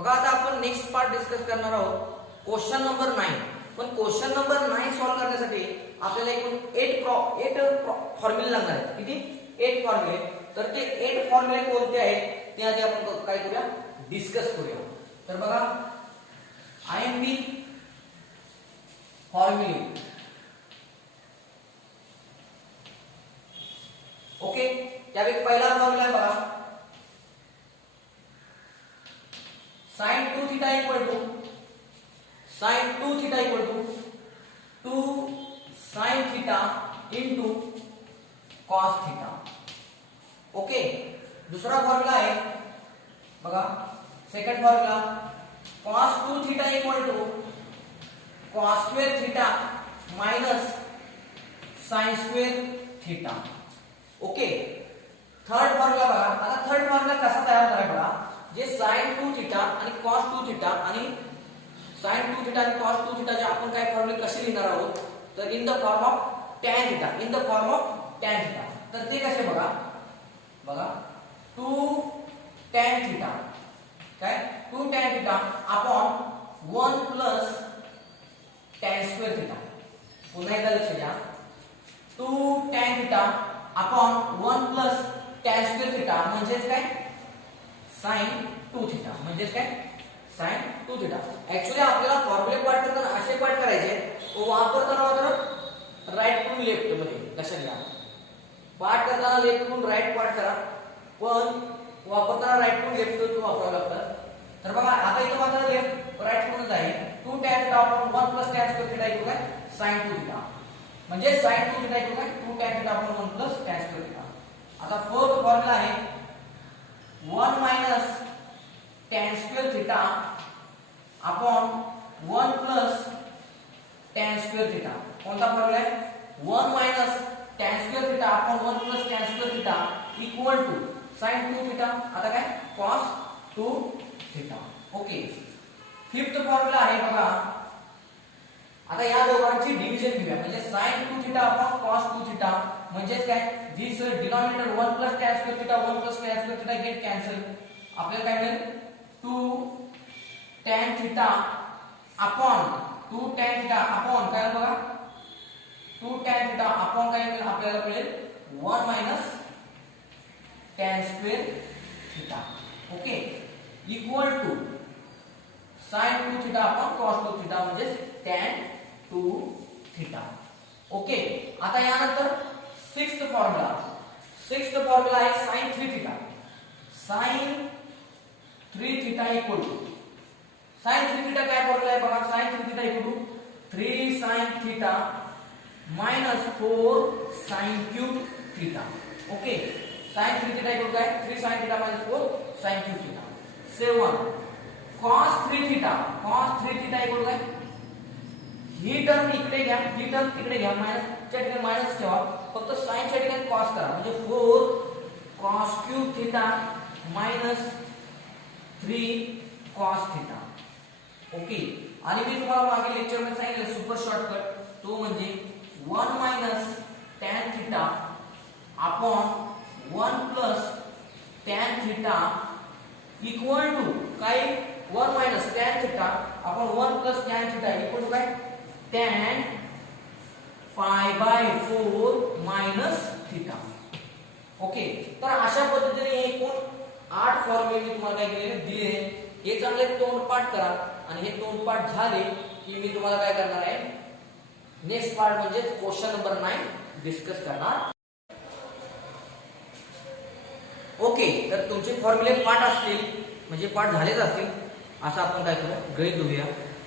बघा आता आपण नेक्स्ट पार्ट डिस्कस करणार आहोत क्वेश्चन नंबर 9. पण क्वेश्चन नंबर 9 सॉल्व्ह करण्यासाठी आपल्याला एकूण 8 फॉर्म्युले लागणार आहेत. किती? 8 फॉर्म्युले. तर ते 8 फॉर्म्युले कोणते आहेत ते आधी आपण काय करूया, डिस्कस करूया. तर बघा IMP फॉर्म्युले. ओके, त्यापैकी पहिला फॉर्म्युला आहे बघा sin 2 theta equal to 2 sin theta into cos theta. Okay, दुसरा फॉर्म्युला आहे बघा second formula cos 2 theta equal to cos square theta minus sin square theta. Okay, third formula बघा. आता थर्ड फॉर्म्युला कसा तयार करायचा बघा, जे sin 2 थीटा आणि cos 2 थीटा आणि sin 2 थीटा आणि cos 2 थीटा जे आपण काय फॉर्म्युले कसे लिहिणार आहोत, तर in the form of tan theta, in the form of tan theta. तर ते कसे बघा 2 tan थीटा काय 2 tan theta upon 1 plus tan square theta. पुन्हा एकदा लक्ष द्या, 2 tan theta upon 1 plus tan square theta म्हणजेच काय sin 2 थीटा, म्हणजेच काय sin 2 थीटा. ऍक्च्युअली आपल्याला फॉर्म्युले पार्ट करताना असे पार्ट करायचे, वापरताना मात्र राईट टू लेफ्ट मध्ये लक्षात घ्या. पार्ट करताना लेफ्ट टू राईट पार्ट करा, पण वापरताना राईट टू लेफ्ट वापरावं लागतं. तर बघा आता इथं मात्र लेफ्ट राईट टूच आहे. 2 tan theta upon 1 plus tan square theta equal काय sin 2 थीटा, म्हणजे sin 2 थीटा इक्वल काय 2 tan theta upon 1 plus tan square theta. आता फोर्थ फॉर्म्युला आहे 1 minus tan square theta upon 1 plus tan square theta. कोणता formula आहे? 1 minus tan square theta upon 1 plus tan square theta equal to sin 2 theta. आता काय cos 2 theta. Okay, fifth formula आहे बघा. आता या दोघांची डिव्हिजन घेऊया, म्हणजे sin 2 theta upon cos 2 theta म्हणजे काय this denominator 1 plus tan square theta 1 plus tan square theta get cancel. आपल्याला काय मिळेल 2 tan theta upon 2 tan theta upon काय बघा 2 tan थीटा अपॉन काय मिळेल आपल्याला मिळेल 1 minus tan square theta. Okay, equal to sin 2 theta upon cos 2 theta म्हणजे tan 2 थीटा. ओके, आता यानंतर सिक्स्थ फॉर्म्युला आहे sin 3 theta. sin 3 theta equal to sin 3 theta काय फॉर्म्युला आहे बघा, sin 3 theta equal to 3 sin theta minus 4 sin cube theta. Okay, sin 3 theta equal काय 3 sin theta minus 4 sin cube theta. 7 cos 3 theta equal काय ही term इकडे घ्या, ही term तिकडे घ्या, minus च्या ठिकाणी मायनस ठेवा, फक्त साइन च्या ठिकाणी cos करा, म्हणजे 4 cos cube theta minus 3 cos theta. Okay, आणि मी तुम्हाला मागील लेक्चर मध्ये सांगितलं सुपर शॉर्टकट, तो म्हणजे 1 minus tan theta upon 1 plus tan theta equal to काय 1 minus tan theta upon 1 plus tan theta equal to काय tan pi by 4 minus theta. Okay, तर अशा पद्धतीने एकूण 8 फॉर्म्युले मी तुम्हाला काय केलेले दिले. हे चांगले तोंडपाठ करा, आणि हे तोंडपाठ झाले की मी तुम्हाला काय करणार आहे नेक्स्ट पार्ट म्हणजे क्वेश्चन नंबर 9 डिस्कस करणार. ओके, तर तुमचे फॉर्म्युले पाठ असतील म्हणजे पाठ झालेच असतील असं आपण काय करू गृहीत धरूया.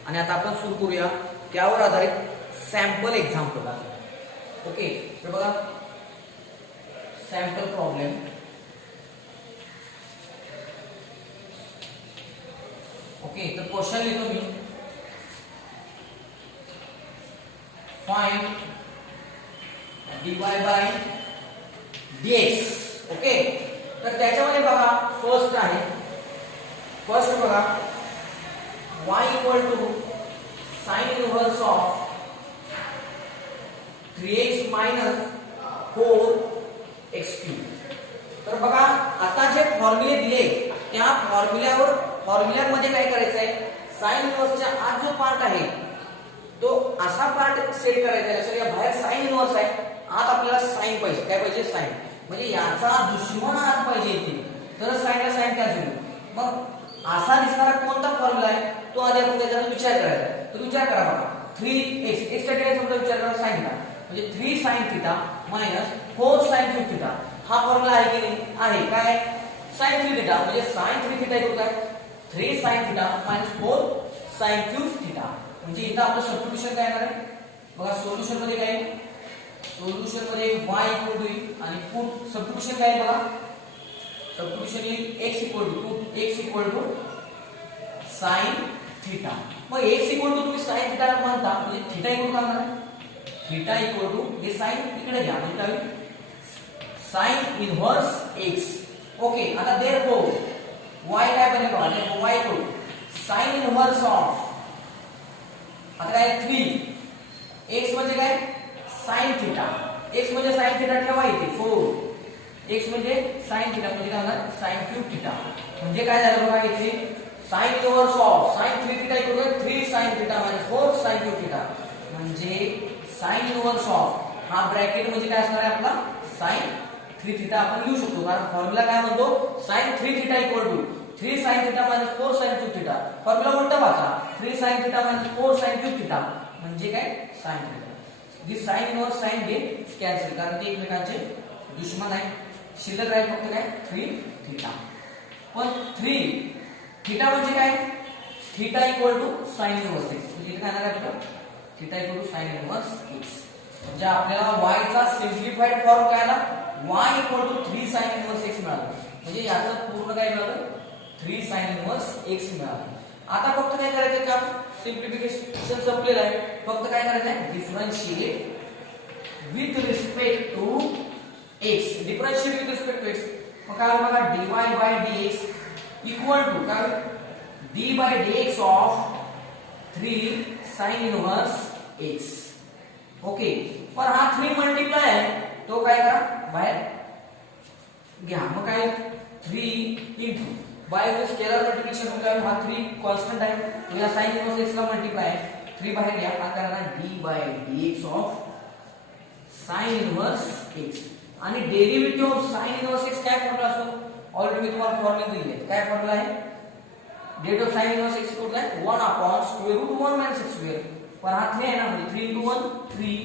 आणि आता आपण सुरू करूया त्यावर आधारित सॅम्पल एक्झाम्पल. ओके, तर बघा सॅम्पल प्रॉब्लेम. ओके, तर क्वेश्चन लिहितो मी, find dy by dx. Okay, तर त्याच्यामध्ये बघा फर्स्ट बघा y equal to sine inverse of 3x minus 4x cube. तर बघा आता जे फॉर्म्युले दिले त्या फॉर्म्युल्यावर फॉर्म्युल्यामध्ये काय करायचं आहे, साइन इनव्हर्सच्या आत जो पार्ट आहे तो असा पार्ट सेट करायचा आहे, जसं या बाहेर साइन इनव्हर्स आहे, आत आपल्याला साइन पाहिजे. काय पाहिजे, साइन. म्हणजे याचा दुश्मन आत पाहिजे इथे, तर साइनला साइन कॅन्सल होईल. मग असा दिसणारा कोणता फॉर्म्युला आहे तो आधी आपण त्याचा विचार करायचा. तर विचार करा बघा, 3x x च्या ठिकाणी समजा विचार करा साइन ला, म्हणजे 3 sin theta minus 4 sin cube theta. हा फॉर्म्युला आहे की नाही, आहे. काय, sin 3 थिटा म्हणजे sin 3 थिटा इक्वल काय, 3 sin theta minus 4 sin cube theta. म्हणजे इथं आपलं सबस्टिट्यूशन काय येणार आहे बघा. सोल्युशन मध्ये काय, सोल्युशन मध्ये y इक्वल टू आणि पुट सबस्टिट्यूशन काय बघा. सबस्टिट्यूशन येईल x equal to x equal to sin theta. मग x इक्वल टू तुम्ही sin थिटा म्हणता म्हणजे थिटा इक्वल काय होणार आहे, थिटा इक्वल टू हे sin इकडे घ्या म्हणजे काय sin इनव्हर्स x. ओके, आता देयरफॉर y काय बनेल बघा, y equal to sin inverse of, आता काय 3 x म्हणजे काय sin थिटा, x म्हणजे sin थिटा ठेवा इथे 4, x म्हणजे sin थिटा म्हणजे काय होणार sin क्यूब थिटा. म्हणजे काय झालं बघा इथे sin inverse of sin 3 theta equal 3 sin theta minus 4 sin cube theta. म्हणजे sin इनव्हर्स ऑफ हा ब्रॅकेट म्हणजे काय असणार आहे आपला sin 3 थिटा आपण लिहू शकतो, कारण फॉर्म्युला काय म्हणतो sin 3 theta equal to 3 sin theta minus 4 sin cube theta. Formula उलटा वाचा, 3 sin theta minus 4 sin cube theta म्हणजे काय sin थिटा. जी sin इनव्हर्स sin हे कॅन्सल, कारण ते एकमेकांचे दुश्मन आहे. शिल्लक राहील फक्त काय 3 थिटा. पण 3 थिटा म्हणजे काय, theta equal to sin inverse x. म्हणजे काय येणार आहे theta equal to sin inverse x. म्हणजे आपल्याला y चा सिम्प्लिफाइड फॉर्म काय आला, y equal to 3 sin inverse x मिळाला. म्हणजे याचं पूर्ण काय मिळालं 3 sin इनव्हर्स x मिळालं. आता फक्त काय करायचं काम, सिम्प्लिफिकेशन संपलेलं आहे. फक्त काय करायचं आहे, differentiate with respect to x. Differentiate with respect to x. मग काय बघा dy by dx equal to काय d by dx of 3 sin inverse x. Okay, पण हा 3 मल्टिप्लाय आहे तो काय करा बाहेर घ्या. मग काय 3 इंटू बाय स्केलर मल्टिप्लिकेशन होऊन काय, हा 3 कॉन्स्टंट आहे तो या sin इनव्हर्स x ला मल्टिप्लाय आहे. 3 बाहेर घ्या, हा करणार d by dx of sin inverse x. आणि derivative of sin inverse x काय फॉर्म्युला असतो, ऑलरेडी मी तुम्हाला फॉर्म्युला दिली आहे. काय फॉर्म्युला आहे, derivative of sin inverse x equal काय 1 upon square root 1 minus x square. पण हा 3 आहे ना, म्हणजे 3 into 1 3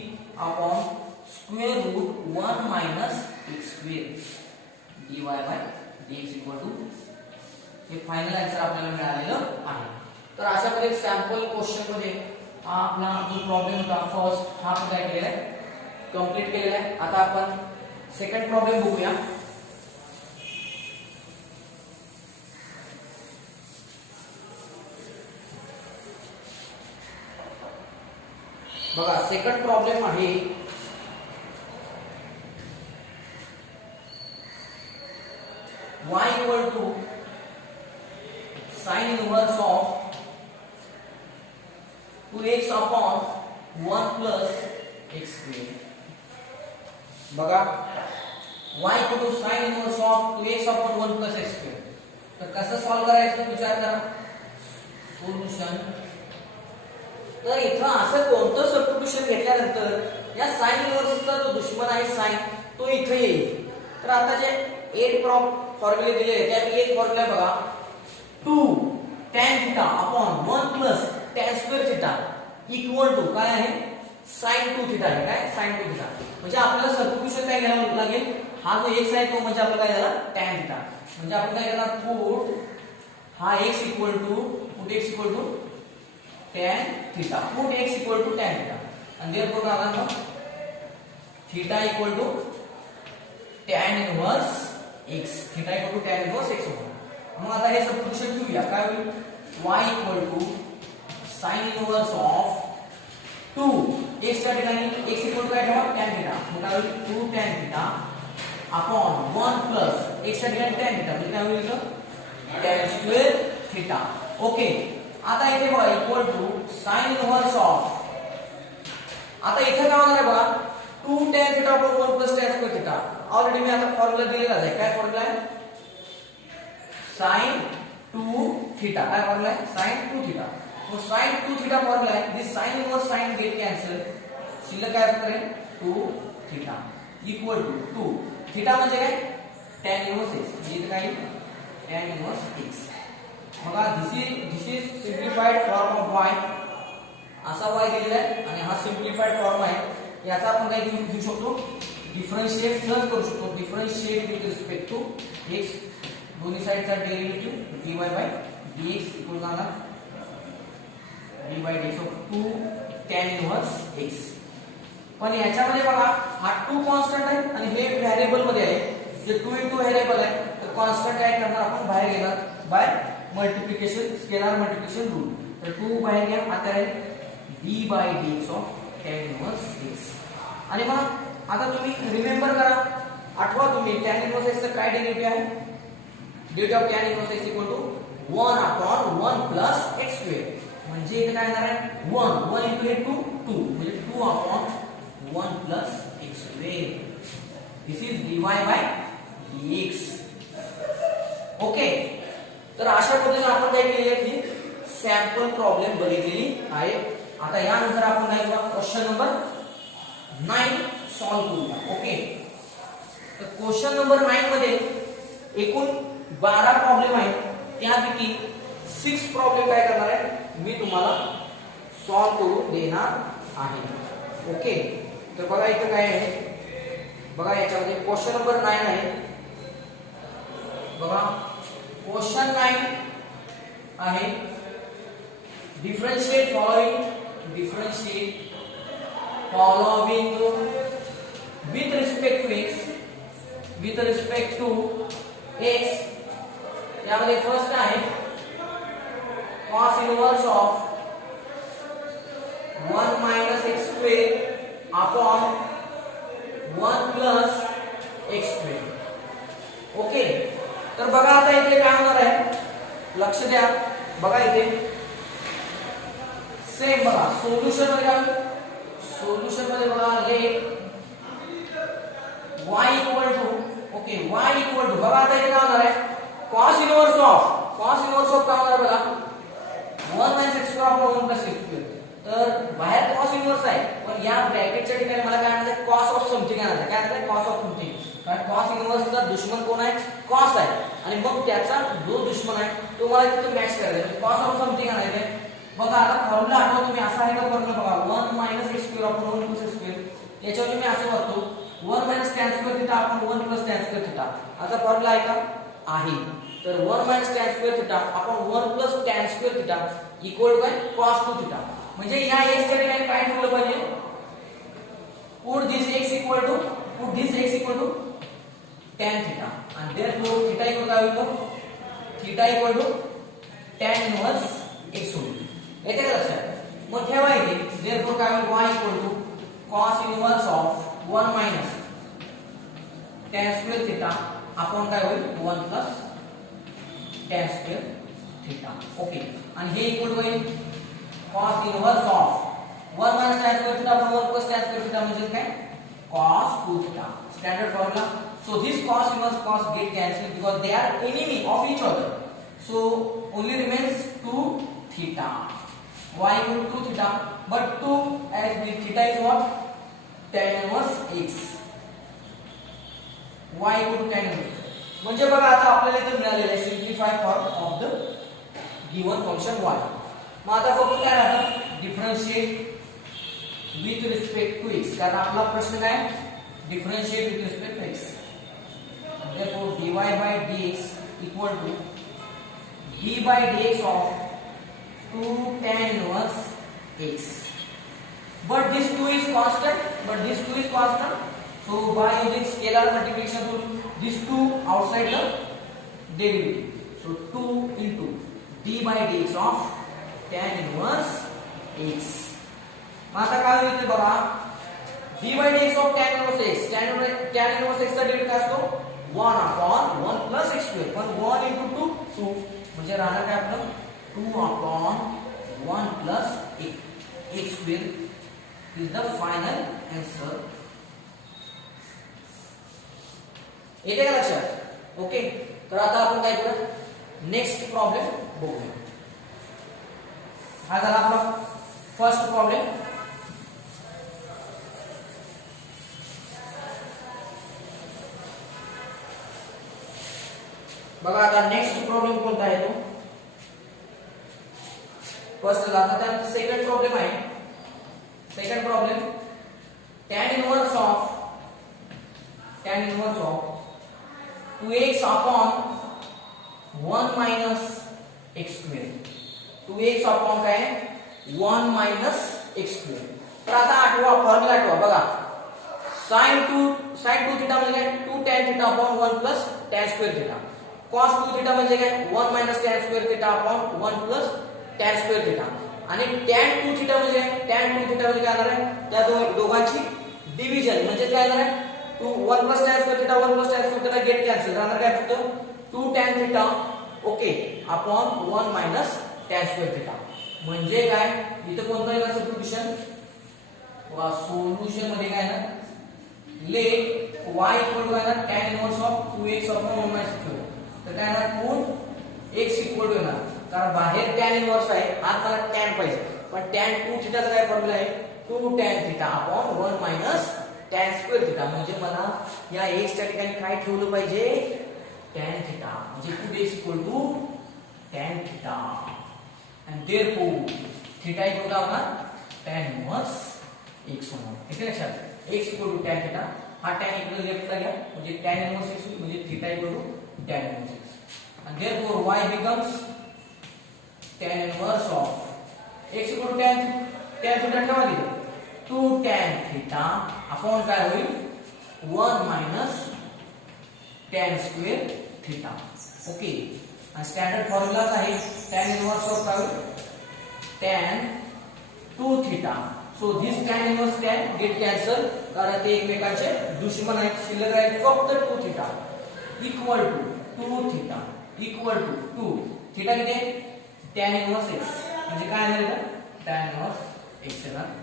upon square root 1 minus x square dy by dx equal to हे फायनल आन्सर आपल्याला मिळालेलं आहे. तर अशा प्रकारे सॅम्पल क्वेश्चन मध्ये आपला जो प्रॉब्लेम होता फर्स्ट हा काय केलेला आहे, कंप्लीट केलेला आहे. आता आपण सेकंड प्रॉब्लेम बघूया. बघा सेकंड प्रॉब्लेम आहे y equal to sin inverse of 2x upon 1 plus x square. बघा y equal to sin inverse of 2x upon 1 plus x square. तर कसं सॉल्व करायचं विचार करा. सोल्युशन, तर इथं असं कोणतं सबस्टिट्यूशन घेतल्यानंतर या sin इनव्हर्सचा जो दुश्मन आहे sin तो इथे येईल. तर आता जे 8 फॉर्म्युले दिले त्यात एक फॉर्म्युला बघा 2 tan theta upon 1 plus tan square theta equal to काय आहे sin 2 थिटा आहे. काय sin 2 थिटा म्हणजे आपल्याला सबस्टिट्यूशन काय घ्यावं लागेल, हा जो x आहे तो म्हणजे आपला काय झाला tan थिटा. म्हणजे आपण काय करणार पुट हा x equal to put x equal to tan theta, put x equal to tan theta. आणि देयरफॉर काय होणार मग theta equal to tan inverse x. Theta equal to tan inverse x होणार. मग आता हे सबस्टिट्यूशन घेऊया. काय होईल y equal to sin inverse of 2 x च्या ठिकाणी x इक्वल टू काय ठेवा tan थिटा. मग काय होईल 2 tan theta upon 1 plus x च्या ठिकाणी tan थिटा म्हणजे काय होईल tan स्क्वेअर थिटा. ओके, आता इथे बघा equal to sin inverse of, आता इथे काय होणार आहे बघा 2 tan theta upon 1 plus tan square theta. Already मी आता फॉर्म्युला दिलेला आहे. काय फॉर्म्युला आहे sin 2 थीटा काय फॉर्म्युला आहे sin 2 थीटा तो sin 2 थीटा फॉर्म्युला आहे this sin inverse sin get cancel शिल्लक काय असणार 2 थीटा इक्वल टू 2 थीटा म्हणजे काय tan इनवर्स x इथे काय tan इनवर्स x बघा this is simplified form of y असा y दिलेला आहे आणि हा सिम्प्लिफाइड फॉर्म आहे याचा आपण काय घेऊ शकतो डिफरन्शिएट सहज करू शकतो differentiate with respect to x दोन्ही साइडचा derivative dy by dx equal झाला dy by dx of 2 tan inverse x पण याच्यामध्ये बघा हा 2 कॉन्स्टंट आहे आणि हे व्हेरिएबल मध्ये आहे जे 2 into व्हेरिएबल आहे तर कॉन्स्टंट काय करणार आपण बाहेर घेणार by multiplication scalar multiplication rule तर 2 बाहेर घ्या आता आहे dy by dx of tan inverse x आणि मग आता तुम्ही रिमेंबर करा आठवा तुम्ही tan इनवर्स x चा काय डेरिव्हेटिव्ह आहे derivative of tan inverse x equal to 1 upon 1 plus x square म्हणजे इथे काय येणार आहे 1 1 into हे 2 2 म्हणजे 2 upon 1 plus x square this is dy by dx okay तर अशा पद्धतीने आपण काय केली आहे की सॅम्पल प्रॉब्लेम बघितलेली आहे आता यानंतर आपण काय करू क्वेश्चन नंबर 9 सॉल्व्ह करूया ओके तर क्वेश्चन नंबर 9 मध्ये एकूण 12 प्रॉब्लेम आहेत त्यापैकी 6 प्रॉब्लेम काय करणार आहे मी तुम्हाला सॉल्व्ह करून देणार आहे ओके तर बघा इथे काय आहे बघा याच्यामध्ये क्वेश्चन नंबर 9 आहे बघा क्वेश्चन 9 आहे differentiate following with respect to x यामध्ये फर्स्ट आहे cos inverse of 1 minus x square upon 1 plus x square okay तर बघा आता इथे काय होणार आहे लक्ष द्या बघा इथे सेम बघा सोल्युशन मध्ये काय सोल्युशन मध्ये बघा let y equal to okay y equal to बघा आता इथे काय होणार आहे cos इनवर्स ऑफ काय होणार बघा 1 minus x square upon 1 plus x square तर बाहेर cos इनवर्स आहे पण या ब्रॅकेटच्या ठिकाणी मला काय म्हणायचं cos ऑफ समथिंग आणायचं काय म्हणायचं cos ऑफ समथिंग कारण cos इनवर्सचा दुश्मन कोण आहे cos आहे आणि मग त्याचा जो दुश्मन आहे तो मला तिथे मॅच करायचा cos ऑफ समथिंग आणायचं आहे बघा आता फॉर्म्युला आठवा तुम्ही असा आहे का फॉर्म्युला बघा 1 minus x square upon 1 plus x square याच्यावर मी असे वाचतो 1 minus tan square theta upon 1 plus tan square theta असा फॉर्म्युला आहे का आहे तर 1 minus tan square theta upon 1 plus tan square theta equal to काय cos 2 theta म्हणजे या x च्या ठिकाणी काय ठेवलं पाहिजे put this x equal to tan theta and therefore theta equal काय होईल theta equal to tan inverse x होईल येते का लक्षात मग ठेवा इथे therefore काय होईल y equal to cos inverse of 1 minus tan square theta upon काय होईल 1 plus tan square theta okay आणि हे इक्वल टू होईल cos inverse of 1 minus tan square theta upon 1 plus tan square theta म्हणजे काय cos 2 theta standard formula so this cos inverse cos get cancelled because they are enemy of each other so only remains 2 theta y equal to 2 theta but 2 as the theta is what tan inverse x y equal to tan inverse म्हणजे बघा आता आपल्याला इथे मिळालेले आहे simplified form of the given function y मग आता फक्त काय राहतं differentiate with respect to x कारण आपला प्रश्न काय differentiate with respect to x therefore dy by dx equal to d by dx of 2 tan inverse x but this 2 is constant so by using scalar multiplication rule this 2 outside the derivative so 2 into d by dx of tan inverse x आता काय होईल ते बघा d by dx of tan inverse x tan inverse x चा derivative काय असतो 1 upon 1 plus x square पण 1 into 2 2 म्हणजे राहणार काय आपलं 2 upon 1 plus x square is the final answer येते का लक्षात ओके तर आता आपण काय करू नेक्स्ट प्रॉब्लेम बघूया. हा झाला आपला फर्स्ट प्रॉब्लेम. बघा आता नेक्स्ट प्रॉब्लेम कोणता आहे तो. फर्स्ट झाला. आता सेकंड प्रॉब्लेम आहे. Second problem tan inverse of 2x upon 1 minus x square. 2x upon काय 1 minus x square. तर आता आठवा फॉर्म्युला आठवा बघा. sin 2 थीटा म्हणजे काय 2 tan theta upon 1 plus tan square theta. cos 2 theta म्हणजे काय 1 minus tan square theta upon 1 plus tan square theta. आणि tan 2 थीटा म्हणजे tan 2 थीटा म्हणजे काय येणार आहे त्या दोघांची डिव्हिजन म्हणजे काय येणार आहे 1 plus tan square theta 1 plus tan square theta gate cancel राहणार काय फक्त 2 tan theta okay upon 1 minus tan square theta. म्हणजे काय इथे कोणतं येणार सब्स्टिट्यूशन वा सोल्युशन मध्ये काय ना लेट y इक्वल टू काय ना tan inverse of 2x upon 1 minus x. तर काय ना 2x इक्वल टू येणार कारण बाहेर tan इनवर्स आहे आत मला tan पाहिजे पण tan 2 थीटा चा काय फॉर्म्युला आहे 2 tan theta upon 1 minus tan square theta. म्हणजे मला या x च्या ठिकाणी काय ठेवलं पाहिजे tan theta म्हणजे 2x equal to tan theta and therefore theta equal to होणार tan इनवर्स x होणार. ठीक आहे लक्षात x equal to tan theta हा tan इक्वल लेफ्टला घ्या म्हणजे tan इनवर्स x म्हणजे theta equal to tan inverse x and therefore y becomes tan inverse of x equal to tan theta ठेवा दिलं 2 tan theta अपॉन काय होईल 1 minus tan square theta. Okay आणि standard फॉर्म्युलाच आहे tan इनवर्स ऑफ काय tan 2 theta. So this tan inverse tan get cancel कारण ते एकमेकांचे दुश्मन आहेत. शिल्लक राहील फक्त 2 theta equal to 2 theta equal to 2 theta किती आहे tan इनवर्स x म्हणजे काय आलं tan इनवर्स x येणार.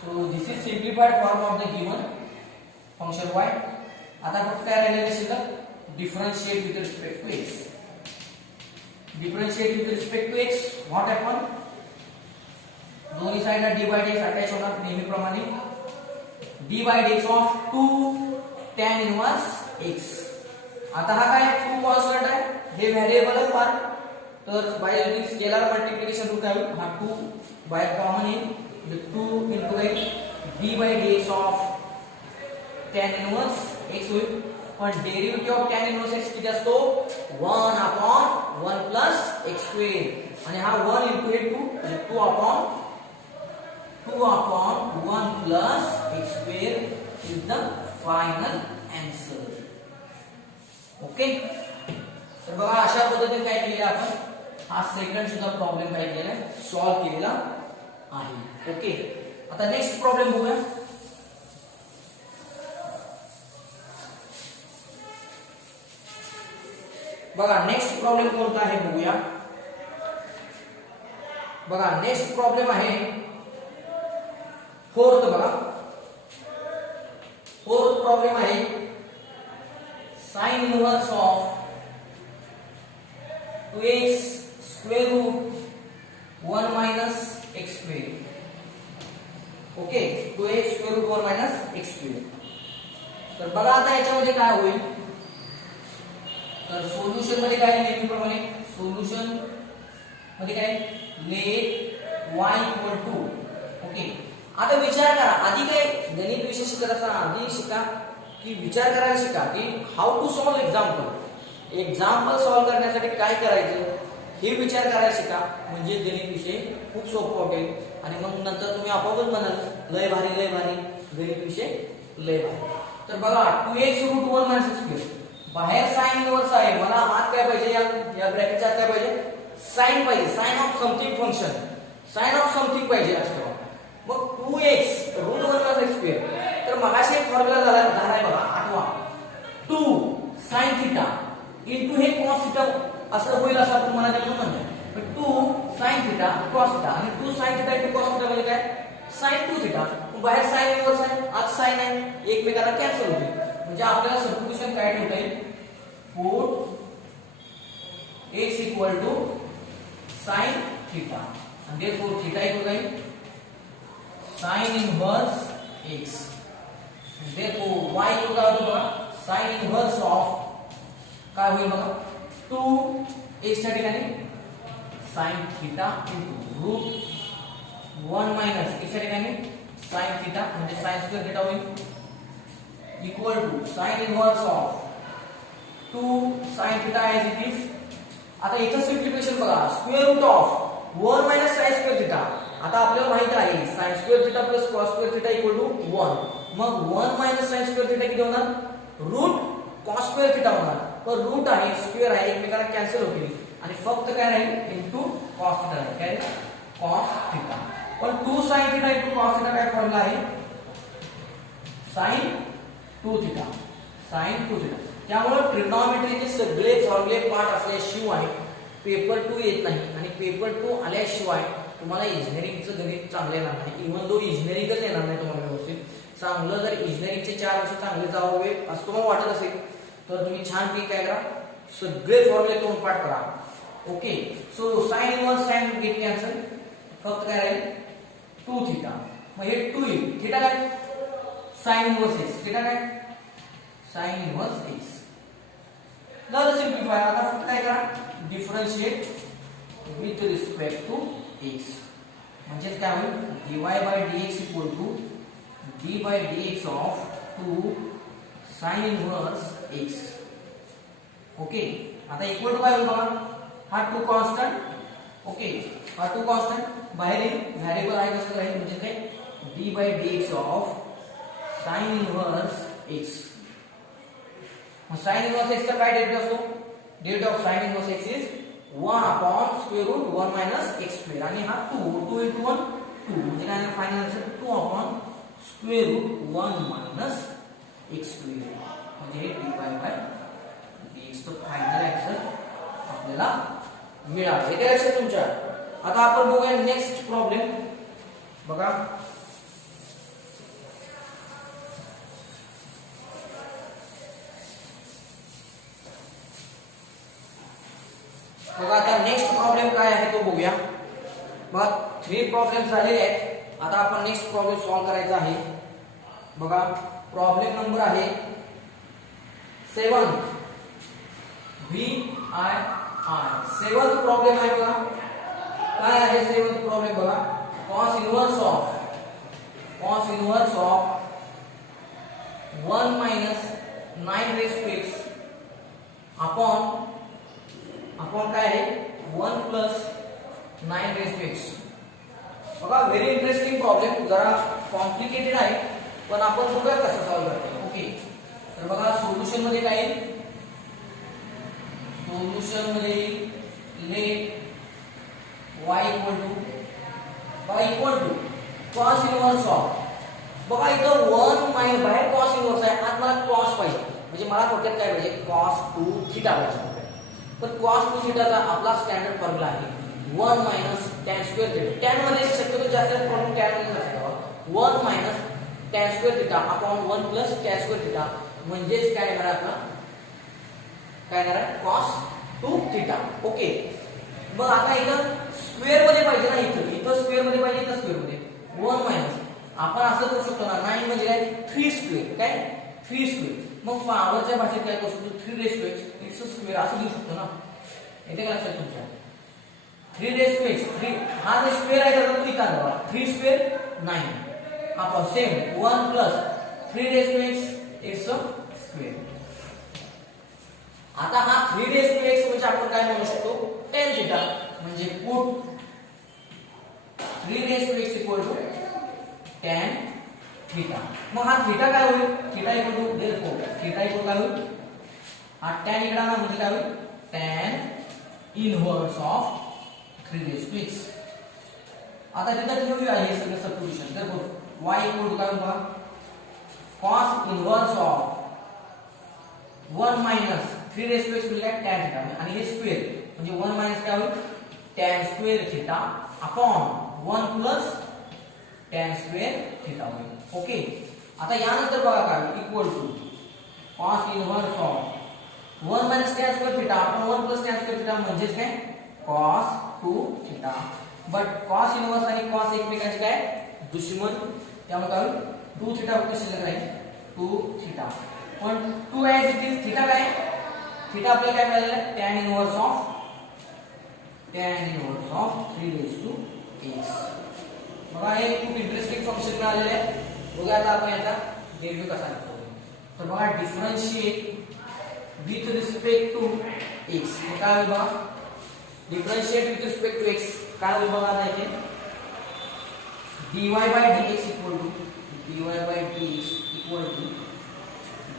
So this is simplified form of the given function y. आता फक्त काय राहिलेलं शिल्लक differentiate with respect to x. Differentiate with respect to x. What happen? दोन्ही साइडला d by dx अटॅच होणार नेहमीप्रमाणे. d by dx of 2 tan inverse x. आता हा काय फुल कॉन्स्टंट आहे हे व्हेरिएबल आहे पार्ट. तर by using scalar multiplication rule काय होईल हा 2 बाय कॉमन येईल the 2 into d by dx of tan inverse x होईल. पण derivative of tan inverse x किती असतो 1 upon 1 plus x square आणि हा 1 into हे 2 म्हणजे 2 upon 1 plus x square is the final answer. Okay तर बघा अशा पद्धतीने काय केलेलं आपण हा सेकंड सुद्धा प्रॉब्लेम काय केलेला आहे सॉल्व केलेला आहे. ओके आता नेक्स्ट प्रॉब्लेम बघूया. बघा नेक्स्ट प्रॉब्लेम कोणता आहे बघूया. बघा नेक्स्ट प्रॉब्लेम आहे फोर्थ. बघा फोर्थ प्रॉब्लेम आहे sine inverse of 2x square root 1 minus x square. Okay 2x square root 1 minus x square. तर बघा आता याच्यामध्ये काय होईल तर सोल्युशन मध्ये काय नेहमीप्रमाणे सोल्युशन मध्ये काय let y equal to. Okay आता विचार करा आधी काय गणित विषय शिकत असताना आधी शिका की विचार करायला शिका की how to solve example. Example solve करण्यासाठी काय करायचं हे विचार करायला शिका म्हणजे गणित विषय खूप सोपं वाटेल आणि मग नंतर तुम्ही आपोआपच म्हणाल लय भारी गणित विषय लय भारी. तर बघा 2x रूट 1 minus x square बाहेर साइन इनवर्स आहे मला आत काय पाहिजे या ब्रॅकेटच्या आत काय पाहिजे साइन पाहिजे sine of something function sine of something पाहिजे असतो. मग 2x रूट 1 minus x square तर मगाशी एक फॉर्म्युला झालाय बघा आठवा 2 sin थीटा इनटू हे cos थीटा असं होईल असं आपण म्हणाले म्हणून 2 sin थीटा cos थीटा आणि 2 sin theta into cos theta म्हणजे काय sin 2 थीटा. बाहेर साइन इनवर्स आहे आत साइन आहे एकमेकांना कॅन्सल होते म्हणजे आपल्याला सब्स्टिट्यूशन काय ठेवता येईल put x equal to sin theta, and therefore theta equal to sin inverse x, and therefore y equal to sin inverse of काय होईल बघा 2x च्या ठिकाणी sin theta into root 1 minus x च्या ठिकाणी sin theta म्हणजे sin square theta होईल equal to sin inverse of 2 sin theta as it is. आता इथं सिम्प्लिफिकेशन बघा square root of 1 minus sin square theta. आता आपल्याला माहित आहे sin square theta plus cos square theta equal to 1. मग 1 minus sin square theta किती होणार रूट cos square theta होणार. तर रूट आहे स्क्वेअर आहे एकमेकांना कॅन्सल होतील आणि फक्त काय राहील इनटू cos theta राहील. काय cos theta. पण 2 sin theta into cos theta काय फॉर्म्युला आहे sin 2 theta. sin 2 theta. त्यामुळे ट्रिग्नॉमेट्रीचे सगळे फॉर्म्युले पाठ असल्याशिवाय पेपर 2 येत नाही आणि पेपर 2 आल्याशिवाय तुम्हाला इंजिनिअरिंगचं गणित चांगले येणार नाही. इव्हन दो इंजिनिअरिंगच येणार नाही तुम्हाला व्यवस्थित चांगलं. जर इंजिनिअरिंगचे 4 वर्ष चांगले जावे असं तुम्हाला वाटत असेल तर तुम्ही छान पैकी काय करा सगळे फॉर्म्युले तोंड पाठ करा. Okay so sine inverse sine get cancel फक्त काय राहील 2 थीटा. मग हे 2 येईल थीटा काय साइन इनवर्स x थीटा काय साइन इनवर्स x. जर सिम्प्लिफाय आता फक्त काय करा differentiate with respect to x म्हणजे काय होईल dy by dx equal to d by dx of 2 sin inverse x. Okay आता इक्वल टू काय होईल बघा हा 2 कॉन्स्टंट. ओके हा 2 कॉन्स्टंट बाहेर येईल व्हेरिएबल आहे कसं राहील म्हणजे काय d by dx of sin inverse x. मग sin inverse x चा काय डेरिव्हेटिव्ह असतो derivative of sin inverse x is 1 upon square root 1 minus x square आणि हा 2 into 1 2 म्हणजे काय final answer 2 upon square root 1 minus x square म्हणजे हे dy by dx चा फायनल आन्सर आपल्याला मिळाला. हे लक्षात तुमच्या. आता आपण बघूया नेक्स्ट प्रॉब्लेम. बघा आता नेक्स्ट प्रॉब्लेम काय आहे तो बघूया. बघा 3 प्रॉब्लेम झालेले आहेत. आता आपण नेक्स्ट प्रॉब्लेम सॉल्व करायचा आहे. बघा प्रॉब्लेम नंबर आहे 7 VII. 7th प्रॉब्लेम आहे बघा काय आहे 7th प्रॉब्लेम बघा cos inverse of 1 minus 9 raised to x upon काय आहे 1 plus 9 raised to x. बघा व्हेरी इंटरेस्टिंग प्रॉब्लेम जरा कॉम्प्लिकेटेड आहे पण आपण बघूया कसं सॉल्व्ह करतो. ओके तर बघा सोल्युशन मध्ये काय सोल्युशन मध्ये late y equal to cos inverse of बघा इथं 1 मायनस बाहेर cos इनवर्स आहे आत मला cos पाहिजे म्हणजे मला थोडक्यात काय पाहिजे cos 2 थीटा पाहिजे. पण cos 2 थीटाचा आपला स्टँडर्ड फॉर्म्युला आहे 1 minus tan square theta. tan मध्ये शक्यतो जास्त प्रॉब्लेम tan मध्ये नसतो. 1 minus tan square theta upon 1 plus tan square theta म्हणजेच काय येणार आपला काय येणार आहे cos 2 थीटा. ओके मग आता इथं स्क्वेअर मध्ये पाहिजे ना इथं स्क्वेअर मध्ये पाहिजे इथं स्क्वेअर मध्ये 1 मायनस आपण असं करू शकतो ना 9 म्हणजे काय 3 स्क्वेअर काय 3 स्क्वेअर. मग पॉवरच्या भाषेत काय करू शकतो 3 रेज टू एक्स स्क्वेअर असं लिहू शकतो ना. येते का लक्षात तुमच्या 3 रेज टू एक्स 3 हा जो स्क्वेअर आहे त्याचा तुम्ही काय बघा 3 स्क्वेअर 9 आपण same 1 plus 3 raise to x square. आता हा 3 रेज टू एक्स म्हणजे आपण काय म्हणू शकतो tan थीटा म्हणजे put 3 raise to x equal to tan theta. मग हा थीटा काय होईल theta equal to therefore theta equal काय होईल हा tan इकडे ना म्हणजे काय होईल tan inverse of 3 raise to x. आता तिथं ठेवूया हे सगळं substitution therefore y equal to काय होईल बघा cos inverse of 1 minus 3 raise to x म्हणजे काय tan थीटा आणि हे स्क्वेअर म्हणजे 1 मायनस काय होईल tan square theta upon 1 plus tan square theta होईल. ओके आता यानंतर बघा काय equal to cos inverse of 1 minus tan square theta आपण 1 प्लस टॅन स्क्वेअर थिटा म्हणजेच काय cos 2 theta. But cos inverse आणि cos एकमेकांचे काय दुश्मन, त्यामुळे काय 2 थिटा फक्त शिल्लक राहील 2 थिटा. पण 2 ॲज इट इज थिटा काय थिटा आपल्याला काय मिळालेलं आहे tan inverse of 3 raise to x. बघा हे खूप इंटरेस्टिंग फंक्शन मिळालेले आहे. बघा आता आपण याचा डेरिव्हेटिव्ह कसा लिहितो. तर बघा differentiate with respect to x. काय होईल बघा differentiate with respect to x काय होईल बघा आता इथे dy by dx equal to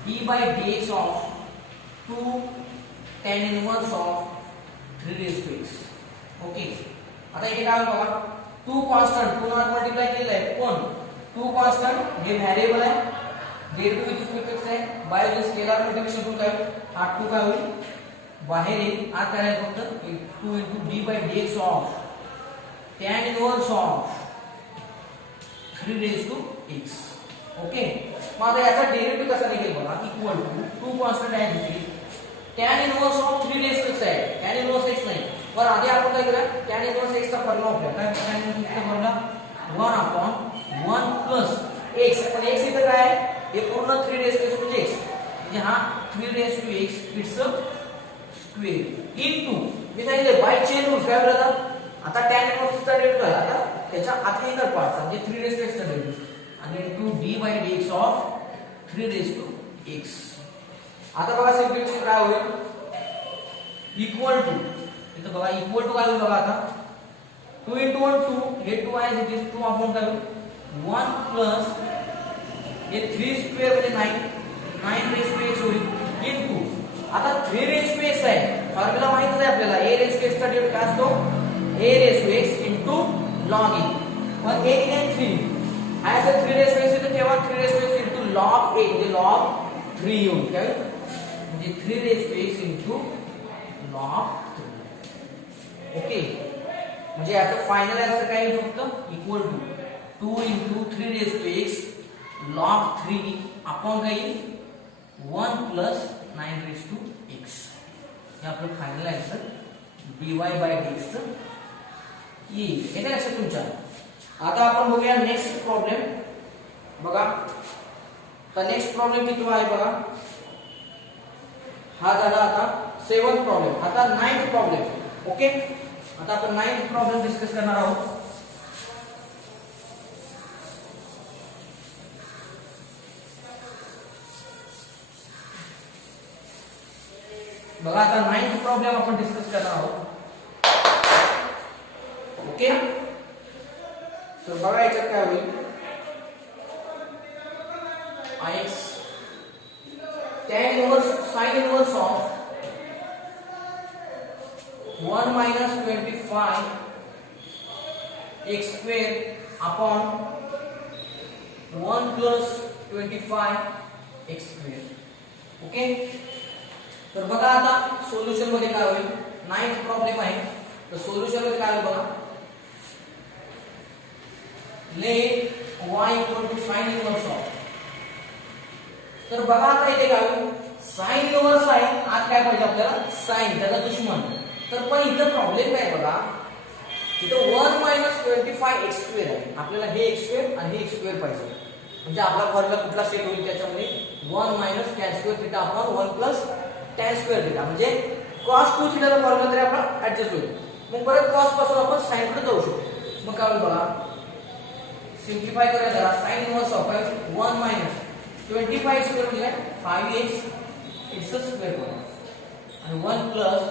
d by dx of 2 tan inverse of 3 raised to x. Okay आता इथे काय होईल बघा 2 कॉन्स्टंट 2 नॉट मल्टिप्लाय केलेला आहे पण 2 कॉन्स्टंट हे व्हेरिएबल आहे derivative with respect to x आहे बाय जो स्केलर मल्टिप्लिकेशन करून काय हा 2 काय होईल बाहेर येईल आत काय आहे फक्त 2 into d by dx of tan inverse of 3 raised to x. Okay मग आता याचा डेरिव्हेटिव्ह कसा निघेल बघा इक्वल टू 2 कॉन्स्टंट आहे जिथे tan inverse of 3 raised to x आहे tan inverse x नाही पण आधी आपण काय करूया tan inverse x चा फॉर्म्युला वापरूया काय tan inverse x चा फॉर्म्युला 1/1 plus x पण x इथे काय आहे हे पूर्ण 3 raised to x म्हणजे x म्हणजे हा 3 raised to x it's a square into me सांगितले बाय चेन रूल काय बरं आता tan inverse चा डेरिव्हेटिव्ह झाला आता त्याच्या आतल्या इतर पार्ट म्हणजे 3 raised to x चा डेरिव्हेटिव्ह आणि into d by dx of 3 raised to x. आता बघा सिम्प्लिफिकेशन काय होईल इक्वल टू इथं बघा इक्वल टू काय होईल बघा आता 2 into 1 2 हे 2 आहे इथे 2 आपण काय 1 प्लस हे 3 स्क्वेअर म्हणजे 9 रेज टू x होईल इनटू आता 3 रेज टू x आहे फॉर्म्युला माहितच आहे आपल्याला a रेज टू x चा डेरिव्हेटिव्ह काय असतो a raise to x into log a पण a आणि 3 हा असं 3 रेज टू x इथे ठेवा 3 raise to x into log a म्हणजे log 3 येऊन काय म्हणजे 3 raise to x into log 3. ओके म्हणजे याचं फायनल आन्सर काय येईल फक्त equal to 2 into 3 raised to x log 3 upon काय येईल 1 plus 9 raised to x. हे आपलं final answer dy by dx चं येईल. हे काय लक्षात तुमच्या. आता आपण बघूया नेक्स्ट प्रॉब्लेम. बघा तर नेक्स्ट प्रॉब्लेम किती आहे बघा हा झाला आता 7th प्रॉब्लेम. आता 9th प्रॉब्लेम. ओके आता आपण 9th प्रॉब्लेम डिस्कस करणार आहोत. बघा आता 9th प्रॉब्लेम आपण डिस्कस करणार आहोत. ओके तर बघा याच्यात काय होईल x tan inverse sin inverse of 1 minus 25 x square upon 1 plus 25 x square. Okay तर बघा आता सोल्युशन मध्ये काय होईल 9th प्रॉब्लेम आहे. तर सोल्युशन मध्ये काय होईल बघा let y equal to sin inverse of. तर बघा आता इथे काय होईल sin इनवर्स आहे आज काय पाहिजे आपल्याला sin त्याचा दुश्मन. तर पण इथं प्रॉब्लेम काय बघा इथं 1 minus 25 x square आहे आपल्याला हे x square आणि हे x square पाहिजे. म्हणजे आपला फॉर्म्युला कुठला सेट होईल त्याच्यामध्ये 1 minus tan square theta upon 1 plus tan square theta म्हणजे cos 2 theta चा फॉर्म्युला तरी आपला ऍडजस्ट होईल. मग परत cos पासून आपण sin कडे जाऊ शकतो. मग काय होईल बघा सिम्प्लिफाय करूया जरा sin inverse of 1 minus 25 square म्हणजे काय 5x इट्स अ स्क्वेअर करूया आणि 1 plus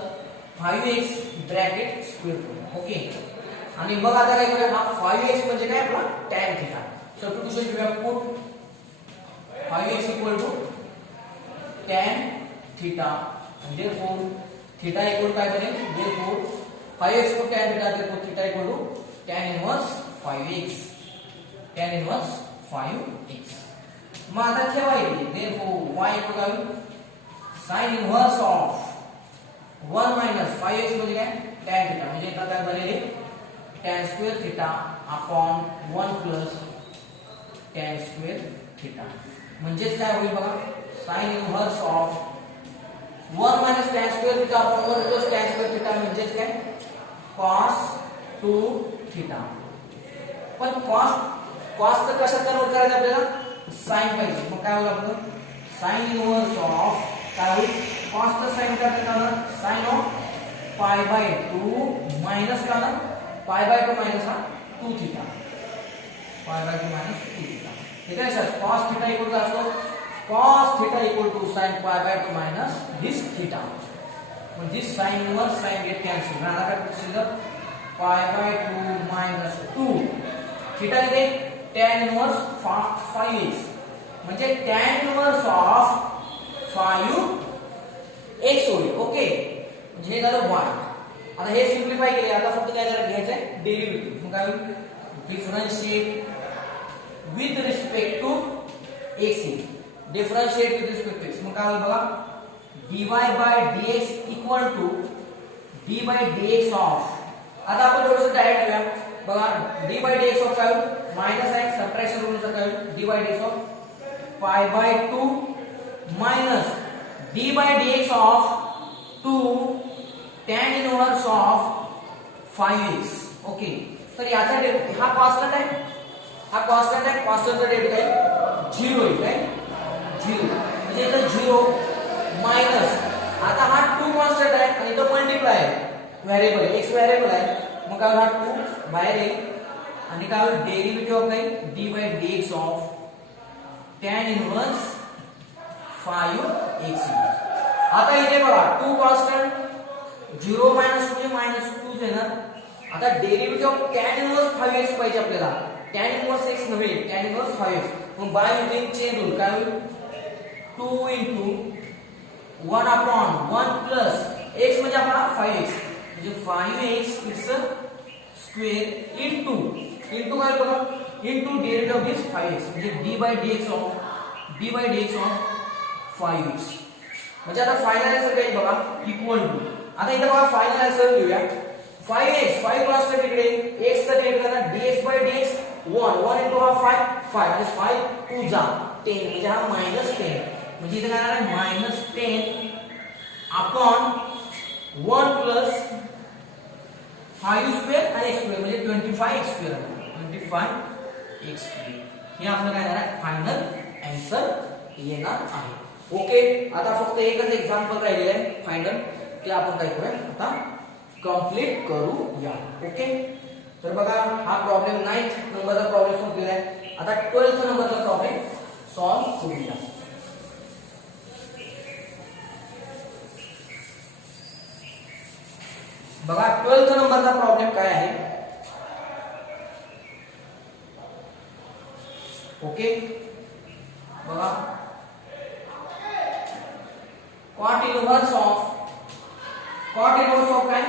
5x ब्रॅकेट स्क्वेअर करूया. ओके आणि मग आता काय करूया हा 5x म्हणजे काय आपला tan थीटा. सबस्टिट्यूशन घेऊया put 5x equal to tan theta and therefore theta equal काय बनेल therefore 5x को tan theta therefore theta equal to tan inverse 5x tan inverse 5x. मग आता ठेवायचे therefore y इक्वल काय sin inverse of 1 minus 5x म्हणजे काय tan थीटा म्हणजे इथं काय बनेल tan square theta upon 1 plus tan square theta. म्हणजेच काय होईल बघा sin inverse of 1 minus tan square theta upon 1 plus tan square theta म्हणजेच काय cos 2 थिटा. पण cos तर कशात कन्वर्ट करायचं आपल्याला sin पाहिजे. मग काय होईल आपलं sin इनव्हर्स ऑफ काय होईल cos चा sin काय करणार sin ऑफ पाय बाय 2 मायनस का ना पाय बाय 2 मायनस हा 2 थीटा पाय बाय 2 मायनस 2 थीटा. ठीक आहे sir cos theta equal to असतो cos theta equal to sin pi by 2 minus this theta. म्हणजे sin inverse sin get cancel राहणार काय शिल्लक पाय बाय 2 मायनस 2 थीटा इथे tan इनव्हर्स 5x म्हणजे tan इनव्हर्स ऑफ 5x होईल. Okay म्हणजे हे झालं y. आता हे सिंपलीफाय केले आता फक्त काय घ्यायचं आहे डेरिव्हेटिव्ह. मग काय होईल differentiate with respect to x differentiate with respect to x. मग काय होईल बघा dy by dx equal to d by dx of. आता आपण थोडंसं डायरेक्ट घेऊया बघा d by dx ऑफ काय होईल मायनस आहे सबट्रॅक्शन रूलचा काय होईल d by dx ऑफ पाय by 2 minus d by dx of 2 tan inverse of 5x. Okay तर याचा डेरिव्हेटिव्ह हा कॉन्स्टंट आहे हा कॉन्स्टंट आहे कॉन्स्टंटचा डेरिव्हेटिव्ह काय 0 होईल काय 0 म्हणजे इथं 0 मायनस आता हा 2 कॉन्स्टंट आहे आणि इथं मल्टिप्लाय आहे व्हेरिएबल आहे x व्हेरिएबल आहे. मग काय हा 2 बाहेर येईल आणि काय होईल डेरिव्हेटिव्ह ऑफ काय d by dx of tan inverse 5x. आता इथे बघा 2 कॉन्स्टंट 0 मायनस 2 मायनस 2 येणार. आता derivative of tan inverse 5x पाहिजे आपल्याला tan इनव्हर्स x नव्हे tan इनव्हर्स 5x. मग बाय युजिंग चेन रूल काय होईल 2 into 1 upon 1 plus x म्हणजे आपला 5x म्हणजे 5x इट्स स्क्वेअर into काय बघा into derivative of this 5x म्हणजे d by dx of 5x. म्हणजे आता फायनल आन्सर काय बघा इक्वल टू आता इथे बघा फायनल आन्सर लिहूया 5x 5 कॉन्स्टंट इकडे x चा डेरिव्हेटिव्ह करणार dx by dx 1 into हा 5 आणि 5 2 जा 10 म्हणजे हा -10 म्हणजे इथे काय आहे -10 अपॉन 1 प्लस 5 स्क्वेअर आणि x स्क्वेअर म्हणजे 25x स्क्वेअर हे आपलं काय आहे फायनल आन्सर येणार आहे. ओके आता फक्त एकच एक्झाम्पल राहिलेलं आहे फायनल ते आपण काय करूया आता कंप्लीट करूया. ओके तर बघा हा प्रॉब्लेम 9th नंबरचा प्रॉब्लेम सॉल्व केला आहे. आता 12th नंबरचा प्रॉब्लेम सॉल्व करूया. बघा 12th नंबरचा प्रॉब्लेम काय आहे. ओके बघा cot inverse of काय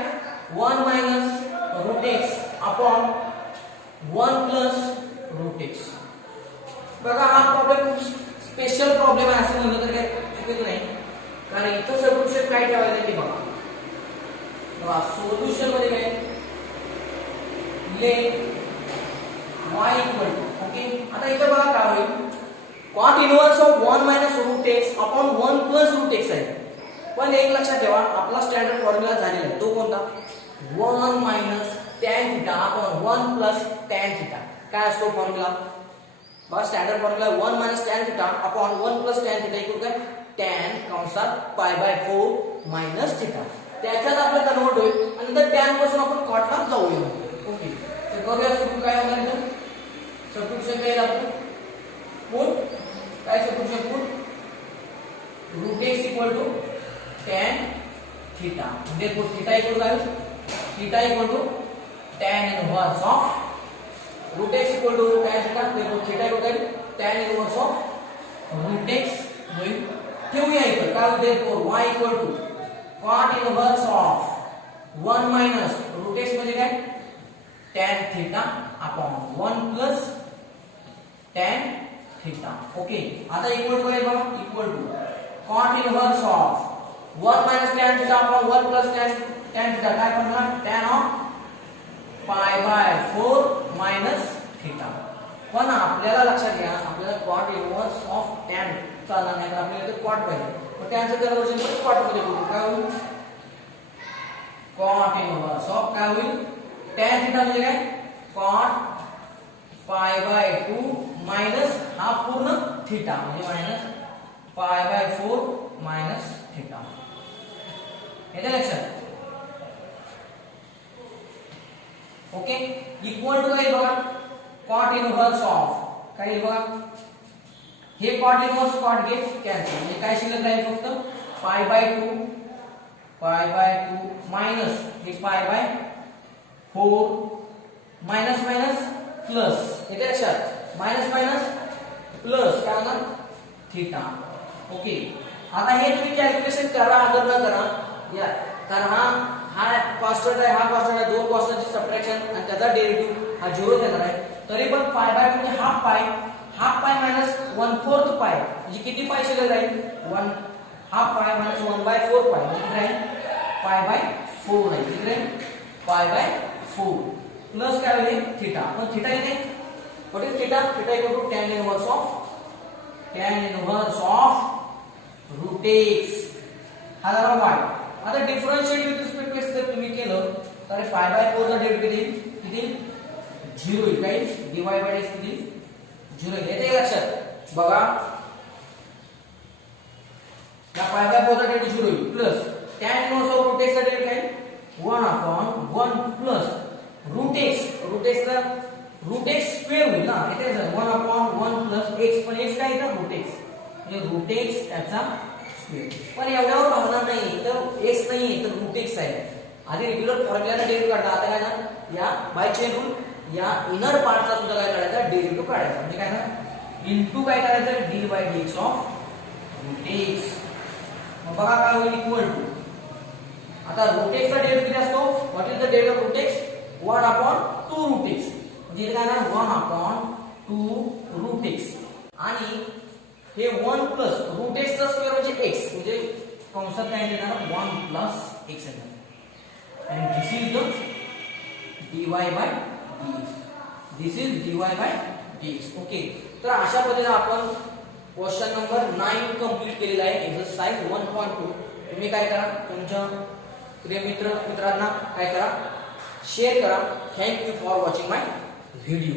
1 minus root x upon 1 plus root x. बघा हा प्रॉब्लेम खूप स्पेशल प्रॉब्लेम आहे असं म्हणलं तर काय चुकीचं नाही कारण इथं सोल्युशन काय ठेवायचं ते बघा. सोल्युशन मध्ये काय let y equal to okay आता इथं बघा काय होईल cot inverse of 1 minus root x upon 1 plus root x आहे. पण एक लक्षात ठेवा आपला स्टँडर्ड फॉर्म्युला झालेला आहे तो कोणता 1 minus tan theta upon 1 plus tan theta. काय असतो फॉर्म्युला बघा standard formula 1 minus tan theta upon 1 plus tan theta equal काय tan कंसात पाय बाय 4 minus theta. त्याच्यात आपलं कन्वर्ट होईल आणि नंतर tan पासून आपण cot ला जाऊया. ओके तर करूया सुरू काय होणार इथं सबस्टिट्यूशन काय आपलं पुट काय substitution put root x equal to tan theta म्हणजे पुट theta इक्वल काय theta equal to tan inverse of root x equal to tan theta म्हणजे theta इक्वल काय tan inverse of root x होईल. ठेवूया इथं काय होते y equal to cot inverse of 1 minus root x म्हणजे काय tan theta upon 1 plus tan theta. Okay आता इक्वल टू काय बघा equal to cot inverse of 1 minus tan theta upon 1 plus tan theta काय बनणार tan ऑफ पाय by 4 minus theta. पण आपल्याला लक्षात घ्या आपल्याला cot इनव्हर्स ऑफ tan चालणार नाही तर आपल्याला इथे cot पाहिजे मग त्यांचं कन्वर्जन पण कॉट मध्ये करू. काय होईल? कॉट इनव्हर्स ऑफ काय होईल? tan थिटा म्हणजे काय? कॉट पाय बाय 2 मायनस हा पूर्ण थिटा म्हणजे minus pi by 4 minus theta. येते लक्षात? ओके. इक्वल टू काय बघा? कॉट इनव्हर्स ऑफ काय येईल बघा? हे cot inverse cot get cancel म्हणजे काय शिल्लक राहील? फक्त पाय बाय 2 मायनस हे पाय बाय 4 मायनस मायनस प्लस. येते लक्षात? मायनस मायनस प्लस काय होणार? थीटा. ओके. आता हे तुम्ही कॅल्क्युलेशन करा अगर न करा या, कारण हा कॉन्स्टंट आहे, हा कॉन्स्टंट आहे, दोन कॉन्स्टंटची सबट्रॅक्शन आणि त्याचा डेरिव्हेटिव्ह हा 0 येणार आहे. तरी पण पाय बाय म्हणजे हाफ पाय मायनस 1/4 पाय म्हणजे किती पाय शिल्लक राहील? 1 हाफ पाय मायनस 1/4 पाय म्हणजे राहील पाय बाय 4 राहील. किती राहील? पाय बाय 4 प्लस काय होईल? थीटा. पण थीटा येते. What is theta? Theta equal to tan inverse of root x हा झाला y. आता differentiate with respect to x जर तुम्ही केलं तर पाय बाय 4 चा डेरिव्हेटिव्ह किती? 0 येईल. काय? dy बाय dx किती? 0 येईल. येते लक्षात? बघा या पाय बाय 4 चा डेरिव्हेटिव्ह 0 येईल plus tan inverse of root x चा डेरिव्हेटिव्ह काय? 1/1 प्लस रूट x ला रूट x स्क्वेअर होईल ना. येते 1/1 प्लस x पण x काय येतं? रूट x म्हणजे रूट x त्याचा स्क्वेअर. पण एवढ्यावर भागणार नाही तर x नाही तर रूट x आहे. आधी रेग्युलर फॉर्म्युला डेरिव्हेटिव्ह काढला. आता काय ना या बाय चेन रूल या इनर पार्टचा सुद्धा काय करायचा? डेरिव्हेटिव्ह काढायचा. म्हणजे काय ना इनटू काय करायचं? dy by dx of root x. मग बघा काय होईल? इक्वल टू आता रूट x चा डेरिव्हेटिव्ह किती असतो? What is the derivative of root x? 1/2 root x म्हणजे काय ना 1/2 रूट x आणि हे 1 प्लस रूट x चा स्क्वेअर म्हणजे x म्हणजे कंसात काय येणार? 1 प्लस x येणार. आणि this is the dy by dx. This is dy by dx. Okay. तर अशा पद्धतीने आपण क्वेश्चन नंबर 9 कंप्लीट केलेला आहे. एक्सरसाइज 1.2. तुम्ही काय करा? तुमच्या प्रिय मित्रांना काय करा? शेअर करा. Thank you for watching my video.